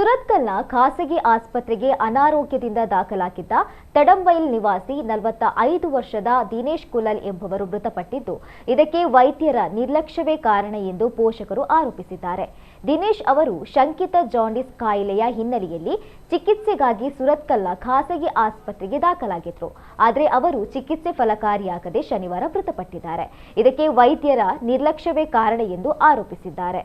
ಸುರತ್ಕಲ್ನ ಖಾಸಗಿ ಆಸ್ಪತ್ರೆಗೆ ಅನಾರೋಗ್ಯದಿಂದ ದಾಖಲಾಗಿದ್ದ ತಡಂಬೈಲ್ ನಿವಾಸಿ 45 ವರ್ಷದ ದಿನೇಶ್ ಕುಲಲ್ ಎಂಬುವರು ಮೃತಪಟ್ಟಿದ್ದು, ಇದಕ್ಕೆ ವೈದ್ಯರ ನಿರ್ಲಕ್ಷ್ಯವೇ ಕಾರಣ ಎಂದು ಪೋಷಕರು ಆರೋಪಿಸಿದ್ದಾರೆ. ದಿನೇಶ್ ಅವರು ಶಂಕಿತ ಜಾಂಡಿಸ್ ಕಾಯಿಲೆಯ ಹಿನ್ನೆಲೆಯಲ್ಲಿ ಚಿಕಿತ್ಸೆಗಾಗಿ ಸುರತ್ಕಲ್ನ ಖಾಸಗಿ ಆಸ್ಪತ್ರೆಗೆ ದಾಖಲಾಗಿದ್ರು. ಆದರೆ ಅವರು ಚಿಕಿತ್ಸೆ ಫಲಕಾರಿಯಾಗದೆ ಶನಿವಾರ ಮೃತಪಟ್ಟಿದ್ದಾರೆ. ಇದಕ್ಕೆ ವೈದ್ಯರ ನಿರ್ಲಕ್ಷ್ಯವೇ ಕಾರಣ ಎಂದು ಆರೋಪಿಸಿದ್ದಾರೆ.